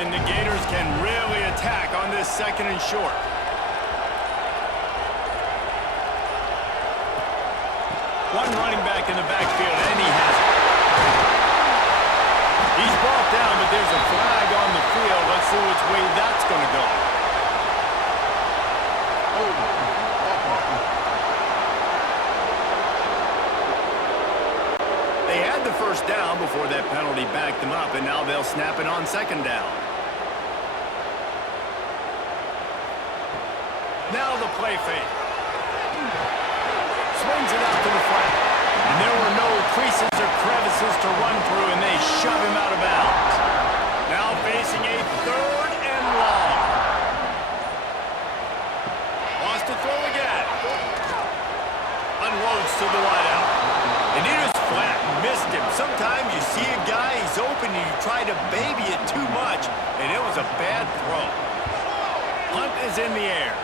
And the Gators can really attack on this 2nd and short. One running back in the backfield, and he has it. He's brought down, but there's a flag on the field. Let's see which way that's going to go. They had the 1st down before that penalty backed them up, and now they'll snap it on 2nd down. Now the play fake. Swings it out to the flat. And there were no creases or crevices to run through, and they shove him out of bounds. Now facing a 3rd and long. Wants to throw again. Unloads to the wideout. And he was flat, missed him. Sometimes you see a guy, he's open, and you try to baby it too much, and it was a bad throw. Hunt is in the air.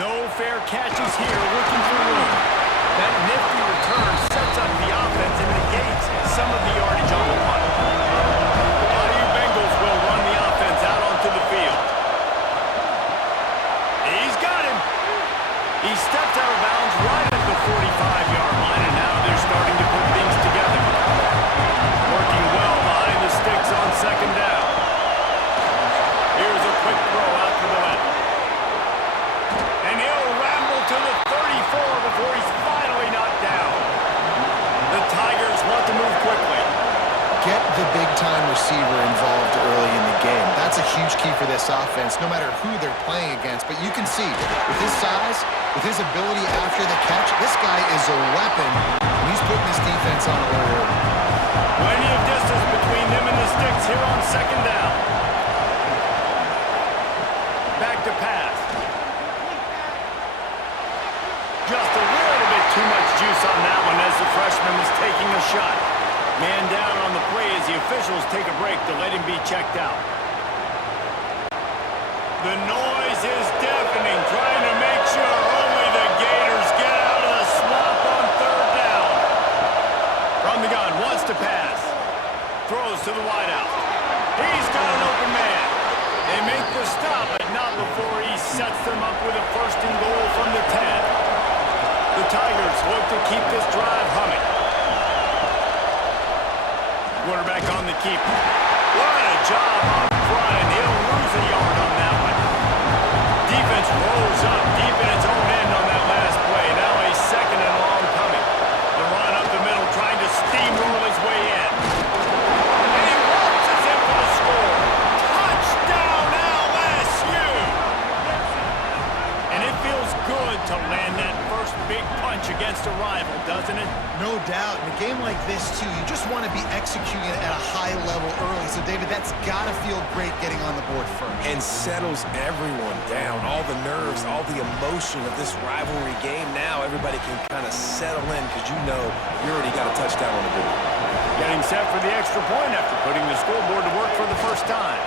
No fair catches here, looking for room. That nifty return sets up the offense and negates some of the yardage on the punt. The LSU Bengals will run the offense out onto the field. He's got him. He steps out of bounds right at the 45-yard line, and now they're starting to put things together. Working well behind the sticks on 2nd down. Here's a quick throw out to the left. And he'll ramble to the 34 before he's finally knocked down. The Tigers want to move quickly. Get the big-time receiver involved early in the game. That's a huge key for this offense, no matter who they're playing against. But you can see, with his size, with his ability after the catch, this guy is a weapon, and he's putting this defense on alert. Plenty of distance between them and the sticks here on 2nd down. Back to pass. Just a little bit too much juice on that one as the freshman was taking a shot. Man down on the play as the officials take a break to let him be checked out. The noise is deafening, trying to make sure only the Gators get out of the swamp on 3rd down. From the gun, wants to pass. Throws to the wideout. He's got an open man. They make the stop, but not before he sets them up with a 1st and goal from the 10. The Tigers look to keep this drive humming. Quarterback on the keep. What a job up front, and he'll lose a yard on that one. Defense rolls up deep in its own end on that last play. Now a 2nd and long coming. The run up the middle trying to steamroll his way in. And he waltzes in for the score. Touchdown LSU! And it feels good to land that first big punch against a rival, doesn't it? No doubt. In a game like this, too, you just want to be executing it at a high level early. So, David, that's got to feel great getting on the board first. And settles everyone down. All the nerves, all the emotion of this rivalry game. Now everybody can kind of settle in because you know you already got a touchdown on the board. Getting set for the extra point after putting the scoreboard to work for the first time.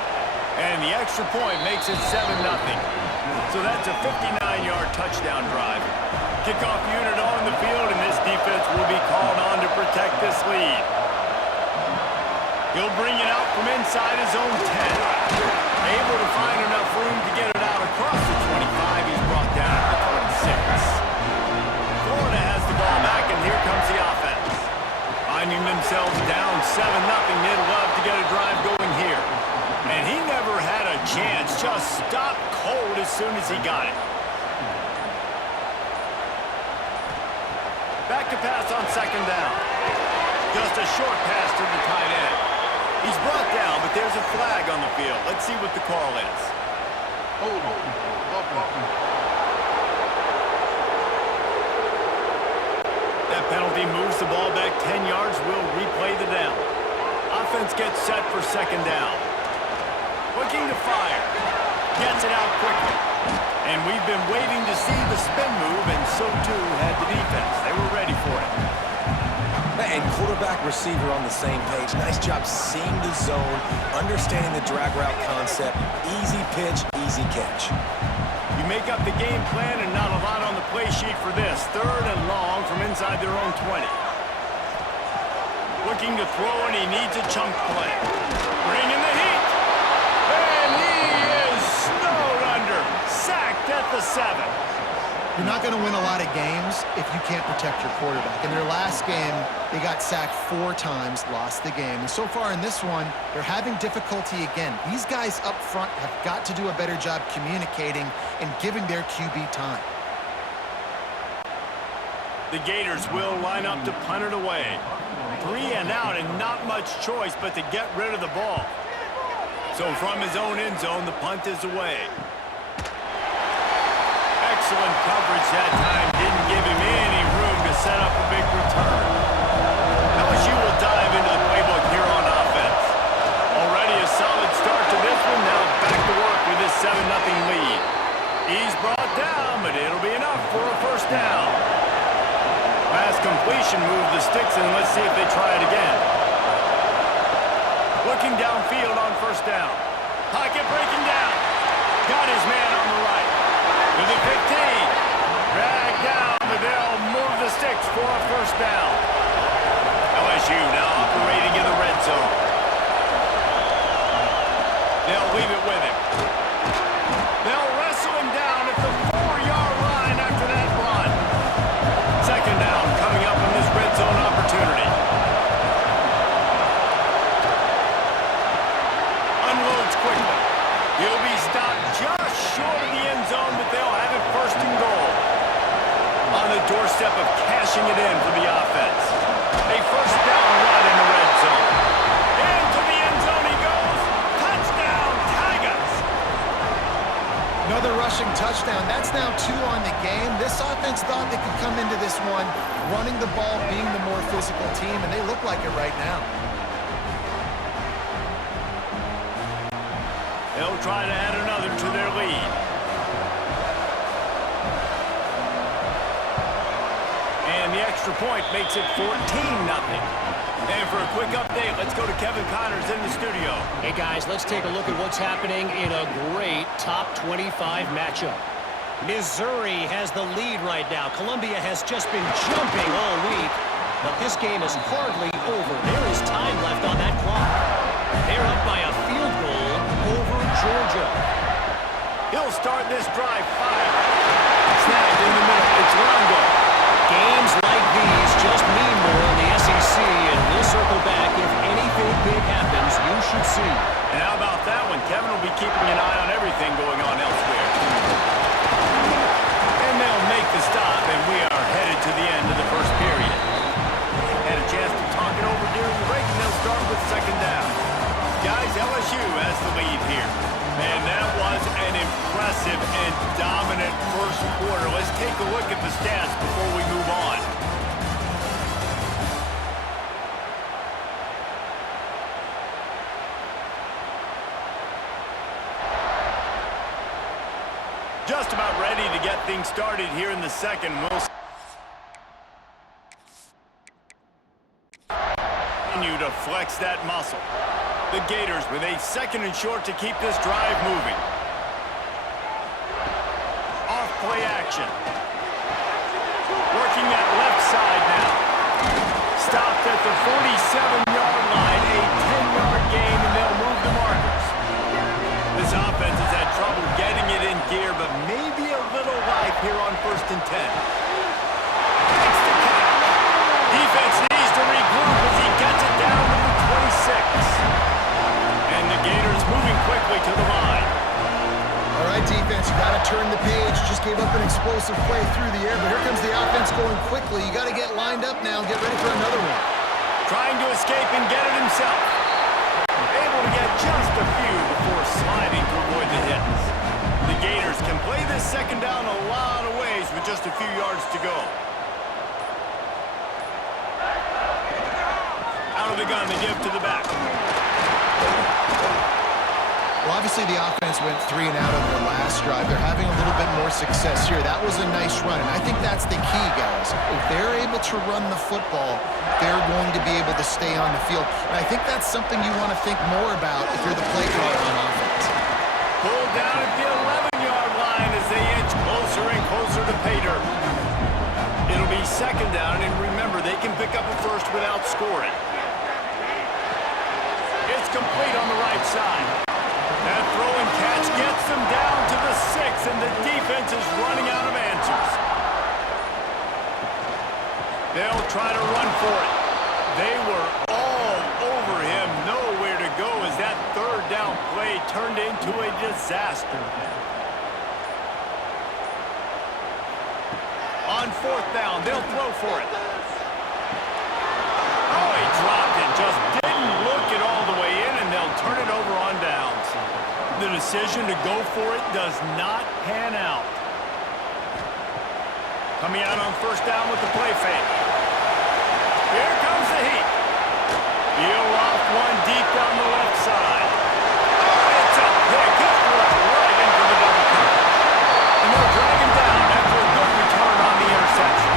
And the extra point makes it 7-0. So that's a 59-yard touchdown drive. Kickoff unit on the field, and this defense will be called on to protect this lead. He'll bring it out from inside his own 10. Able to find enough room to get it out across the 25. He's brought down at the 26. Florida has the ball back, and here comes the offense. Finding themselves down 7-0, they'd love to get a drive going here. And he never had a chance, just stopped cold as soon as he got it. Back to pass on 2nd down. Just a short pass to the tight end. He's brought down, but there's a flag on the field. Let's see what the call is. That penalty moves the ball back 10 yards. We'll replay the down. Offense gets set for 2nd down. Looking to fire. Gets it out quickly. And we've been waiting to see the spin move, and so too had the defense. They were ready for it. And quarterback, receiver on the same page. Nice job seeing the zone, understanding the drag route concept. Easy pitch, easy catch. You make up the game plan and not a lot on the play sheet for this. 3rd and long from inside their own 20. Looking to throw, and he needs a chunk play. Bringing the heat. And he is snowed under. Sacked at the 7. You're not going to win a lot of games if you can't protect your quarterback. In their last game, they got sacked 4 times, lost the game. And so far in this one, they're having difficulty again. These guys up front have got to do a better job communicating and giving their QB time. The Gators will line up to punt it away. 3 and out, and not much choice but to get rid of the ball. So from his own end zone, the punt is away. Excellent coverage that time. Didn't give him any room to set up a big return. LSU will dive into the playbook here on offense. Already a solid start to this one. Now back to work with his 7-0 lead. He's brought down, but it'll be enough for a first down. Pass completion, move the sticks, and let's see if they try it again. Looking downfield on first down. Pocket breaking down. Got his man on the right. To the 15. Dragged down, but they'll move the sticks for a first down. LSU now operating in the red zone. They'll leave it with him. They'll wrestle him down at the 4-yard line after that run. Second down coming up in this red zone opportunity. Unloads quickly. He'll be stopped just short of the end zone, but they'll have it first and goal. On the doorstep of cashing it in for the offense. A first down run in the red zone. Into the end zone he goes. Touchdown, Tigers! Another rushing touchdown. That's now 2 on the game. This offense thought they could come into this one running the ball, being the more physical team, and they look like it right now. They'll try to add another to their lead. And the extra point makes it 14-0. And for a quick update, let's go to Kevin Connors in the studio. Hey guys, let's take a look at what's happening in a great top 25 matchup. Missouri has the lead right now. Columbia has just been jumping all week, but this game is hardly over. There is time left on that clock. They're up by a field goal over Georgia. He'll start this drive 5. Snagged in the middle. It's Longo. Games like these just mean more in the SEC, and we'll circle back if anything big happens. You should see. And how about that one? Kevin will be keeping an eye on everything going on elsewhere. And they'll make the stop, and we are headed to the end of the first period. Had a chance to talk it over during the break, and they'll start with second down. Guys, LSU has the lead here. And that was an impressive and dominant first quarter. Let's take a look at the stats before we move on. Just about ready to get things started here in the second. We'll continue to flex that muscle. The Gators with a second and short to keep this drive moving. Off play action. Working that left side now. Stopped at the 47-yard line, a 10-yard gain, and they'll move the markers. This offense has had trouble getting it in gear, but maybe a little life here on 1st and 10. Takes the catch. Defense needs to regroup as he gets it down to the 26. And the Gators moving quickly to the line. All right, defense, you got to turn the page. Just gave up an explosive play through the air, but here comes the offense going quickly. You got to get lined up now and get ready for another one. Trying to escape and get it himself. Able to get just a few before sliding to avoid the hits. The Gators can play this second down a lot of ways with just a few yards to go. Out of the gun, they give to the back. Well, obviously the offense went 3 and out on their last drive. They're having a little bit more success here. That was a nice run, and I think that's the key, guys. If they're able to run the football, they're going to be able to stay on the field. And I think that's something you want to think more about if you're the play caller on offense. Pulled down at the 11-yard line as they inch closer and closer to pay dirt. It'll be second down, and remember, they can pick up a first without scoring. It's complete on the right side. That throw and catch gets them down to the 6, and the defense is running out of answers. They'll try to run for it. They were all over him. Nowhere to go as that third down play turned into a disaster. On fourth down, they'll throw for it. Oh, he dropped it. Just didn't look it all the way in, and they'll turn it over on downs. The decision to go for it does not pan out. Coming out on first down with the play fake. Here comes the heat. He'll off one deep down the left side. Oh, it's a pick. He threw it right into the double coverage. And they'll drag him down after a good return on the interception.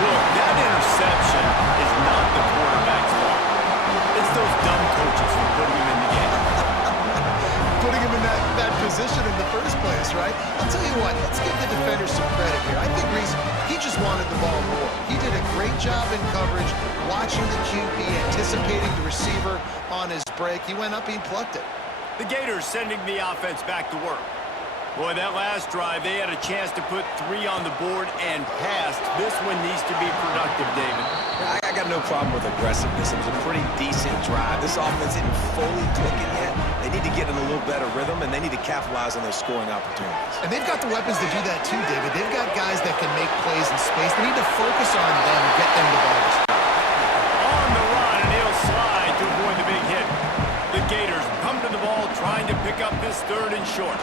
Look, that interception is not the quarterback's fault. It's those dumb coaches for putting him in the game. Putting him in that position in the first place, right? I'll tell you what, let's give the defender some credit here. I think Reese, he just wanted the ball more. He did a great job in coverage, watching the QB, anticipating the receiver on his break. He went up, he plucked it. The Gators sending the offense back to work. Boy, that last drive, they had a chance to put 3 on the board and passed. This one needs to be productive, David. I got no problem with aggressiveness. It was a pretty decent drive. This offense isn't fully clicking yet. They need to get in a little better rhythm, and they need to capitalize on their scoring opportunities. And they've got the weapons to do that too, David. They've got guys that can make plays in space. They need to focus on them and get them the ball. On the run, and he'll slide to avoid the big hit. The Gators come to the ball, trying to pick up this third and short.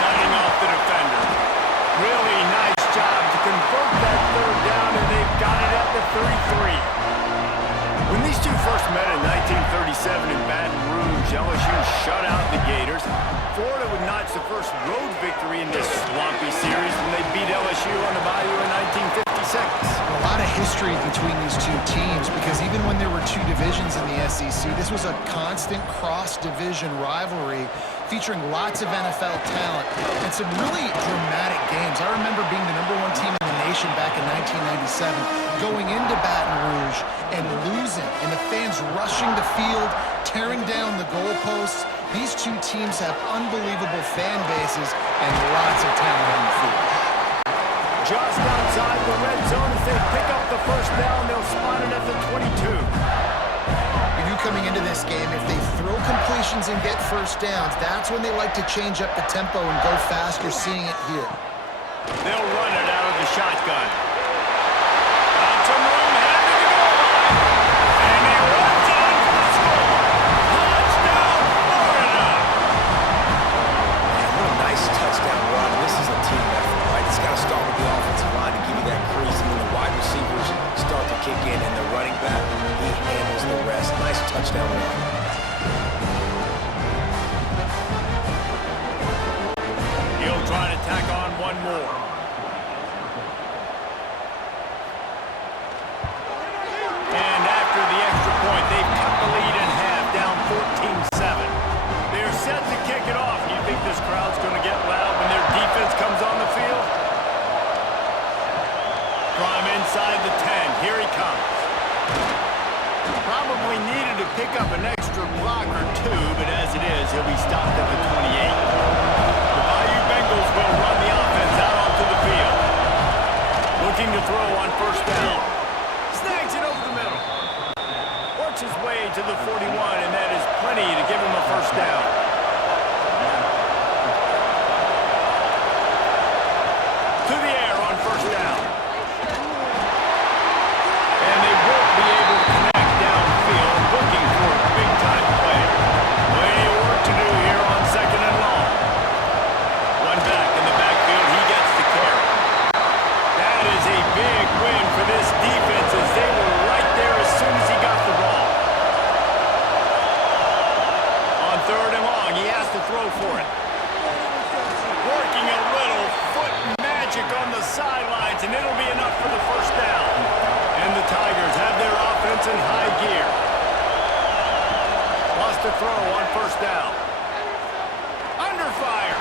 Cutting off the defender. Really nice job to convert that third down, and they've got it at the 33. When these two first met in 1937 in Baton Rouge, LSU shut out the Gators. Florida would notch the first road victory in this swampy series when they beat LSU on the Bayou in 1956. A lot of history between these two teams because even when there were two divisions in the SEC, this was a constant cross-division rivalry featuring lots of NFL talent and some really dramatic games. I remember being the #1 team in the nation back in 1997, going into Baton Rouge and losing, and the fans rushing the field, tearing down the goalposts. These two teams have unbelievable fan bases and lots of talent on the field. Just outside the red zone as they pick up the first down, they'll spot it at the 22. Coming into this game, if they throw completions and get first downs, that's when they like to change up the tempo and go faster, seeing it here. They'll run it out of the shotgun. Got some room headed to the goal line. And he runs it in for the score. Touchdown, Florida! Man, what a nice touchdown run. This is a team effort, right? It's got to start with the offensive line to give you that crease, and then the wide receivers start to kick in, and the running back, he handles the rest. Nice touchdown run. He'll try to tack on one more. And after the extra point, they've cut the lead in half, down 14-7. They're set to kick it off. You think this crowd's going to get loud when their defense comes on the field? From inside the 10, here he comes. Probably needed to pick up an extra block or two, but as it is, he'll be stopped at the 28. The Bayou Bengals will run the offense out onto the field. Looking to throw on first down. Snags it over the middle. Works his way to the 41, and that is plenty to give him a first down. To the air on first down. And they won't be able to connect downfield, looking for a big-time play. Plenty of work to do here on second and long. One back in the backfield, he gets the carry. That is a big win for this defense as they were right there as soon as he got the ball. On third and long, he has to throw for it. Working a little foot magic on the sidelines, and it'll be enough for the first down. And the Tigers have their offense in high gear. Lost to throw on first down. Under fire.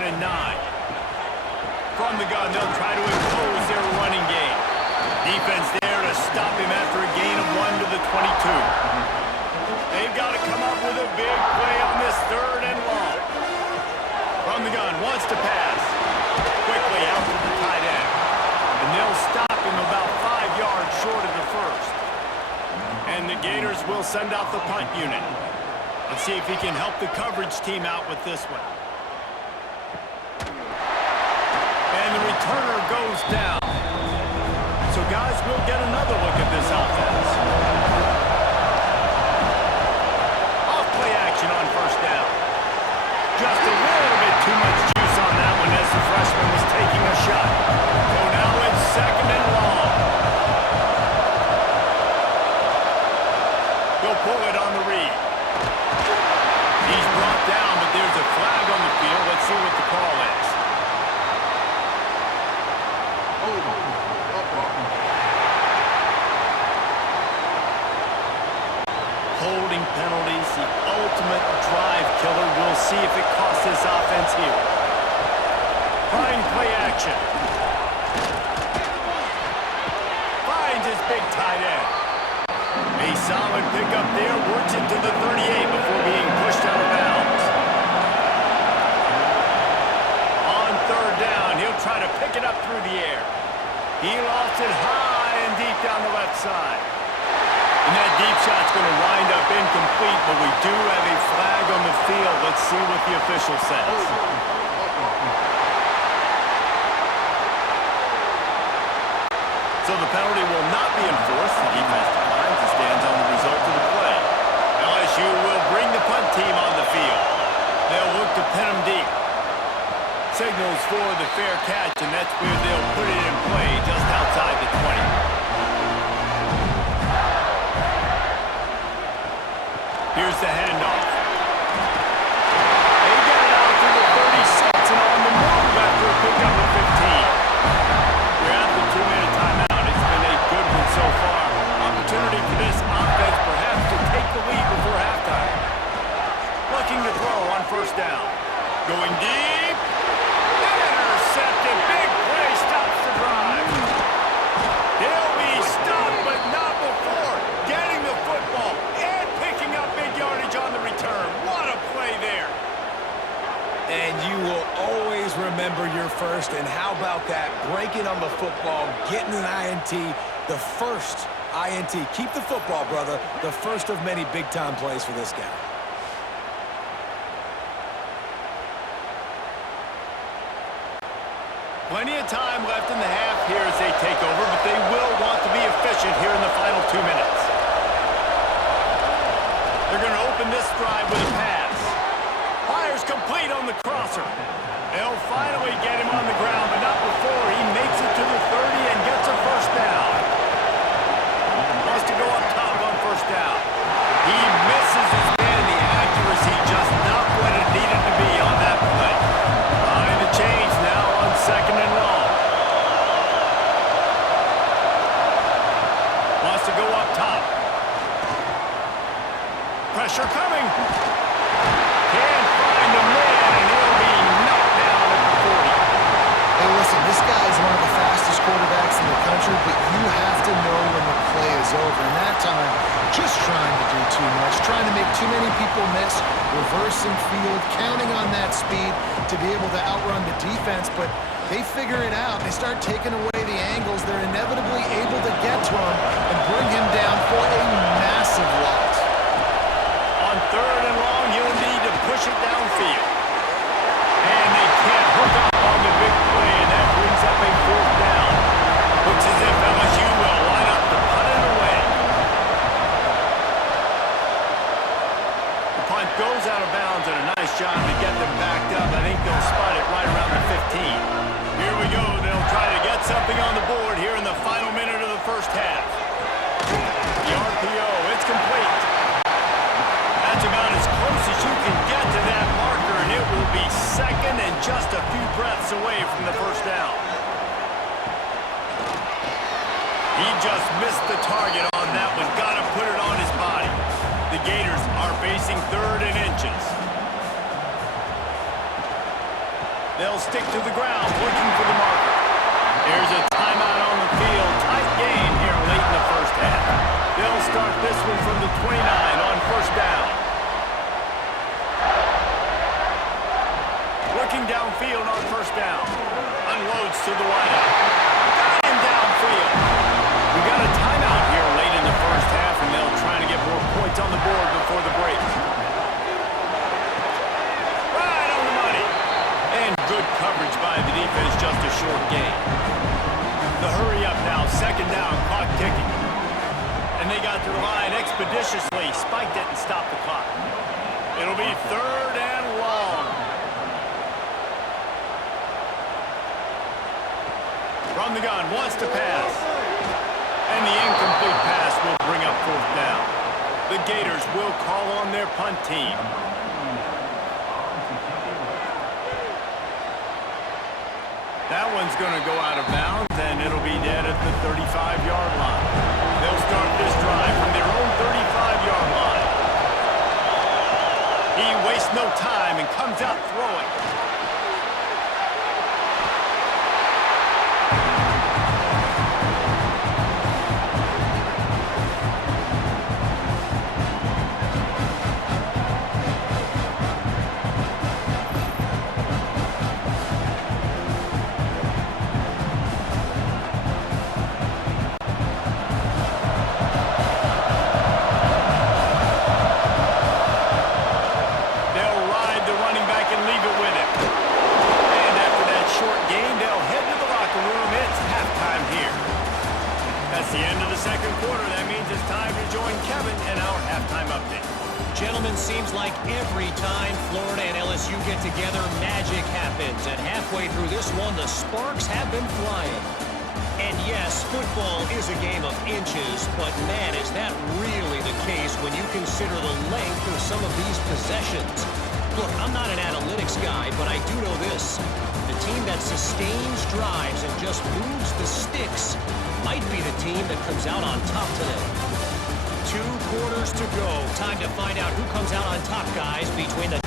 2nd and 9. From the gun, they'll try to impose their running game. Defense there to stop him after a gain of 1 to the 22. They've got to come up with a big play on this 3rd and long. From the gun, wants to pass. Quickly out to the tight end. And they'll stop him about 5 yards short of the first. And the Gators will send out the punt unit. Let's see if he can help the coverage team out with this one. And the returner goes down. So guys, we'll get another look at this offense. Off play action on 1st down. Just a little bit too much juice on that one as the freshman was taking a shot. So now it's 2nd and long. They'll pull it on the read. He's brought down, but there's a flag on the field. Let's see what the call is. Holding penalties, the ultimate drive killer. We'll see if it costs this offense here. Fine play action. Finds his big tight end. A solid pickup there, works it to the 38 before being pushed out of bounds. On 3rd down, he'll try to pick it up through the air. He lost it high and deep down the left side. And that deep shot's going to wind up incomplete, but we do have a flag on the field. Let's see what the official says. So the penalty will not be enforced. The defense declines and stands on the result of the play. LSU will bring the punt team on the field. They'll look to pin them deep. Signals for the fair catch, and that's where they'll put it in play just outside the 20. Here's the handoff. They get it out to the 36 and on the move after a pickup of 15. We're at the 2-minute timeout. It's been a good one so far. Opportunity for this offense perhaps to take the lead before halftime. Looking to throw on 1st down. Going deep. Intercepted. Big play stops the drive. They'll be stopped, but not before getting the football and picking up big yardage on the return. What a play there. And you will always remember your first. And how about that? Breaking on the football, getting an INT, the first INT. Keep the football, brother. The first of many big-time plays for this guy. Plenty of time left in the half here as they take over, but they will want to be efficient here in the final 2 minutes. They're going to open this drive with a pass. Fires complete on the crosser. They'll finally get him on the ground, but not before he makes it to the 30 and gets a 1st down. Wants to go up top on 1st down. He misses his man. The accuracy just not what it needed to be on that play. Behind the chains now on 2nd and long. Wants to go up top. Pressure coming. Can't find a man, and he'll be knocked down at the 40. Hey, listen, this guy is one of the fastest quarterbacks in the country, but you have to know when the play is over. And that time, just trying to do too much, trying to make too many people miss, reversing field, counting on that speed to be able to outrun the defense. But they figure it out. They start taking away the angles. They're inevitably able to get to him and bring him down for a massive loss. On 3rd and long, he'll need to push it downfield. And they can't hook up on the big play, and that brings up a 4th down. Looks as if LSU will line up to punt it away. The punt goes out of bounds, and a nice job to get them backed up. I think they'll spot it right around the 15. Here we go. They'll try to get something on the board here in the final minute of the 1st half. The RPO, it's complete. That's about as close as you can get to that marker, and it will be 2nd and just a few breaths away from the 1st down. He just missed the target on that one. Got to put it on his body. The Gators are facing 3rd and inches. They'll stick to the ground, looking for the marker. Here's a timeout on the field. Tight game here late in the first half. They'll start this one from the 29 on first down. Working downfield on first down. Unloads to the wideout. Got him downfield. We got a timeout here late in the first half, and they'll try to get more points on the board before the break. Right on the money. And good coverage by the defense, just a short gain. The hurry up now, second down, clock ticking. And they got to the line expeditiously, spiked it and stopped the clock. It'll be third and long. From the gun, wants to pass. And the incomplete pass will bring up fourth down. The Gators will call on their punt team. That one's going to go out of bounds, and it'll be dead at the 35-yard line. They'll start this drive from their own 35-yard line. He wastes no time and comes out throwing. That's the end of the second quarter. That means it's time to join Kevin in our halftime update. Gentlemen, seems like every time Florida and LSU get together, magic happens. And halfway through this one, the sparks have been flying. And yes, football is a game of inches, but man, is that really the case when you consider the length of some of these possessions. Look, I'm not an analytics guy, but I do know this. The team that sustains drives and just moves the sticks might be the team that comes out on top today. 2 quarters to go. Time to find out who comes out on top, guys, between the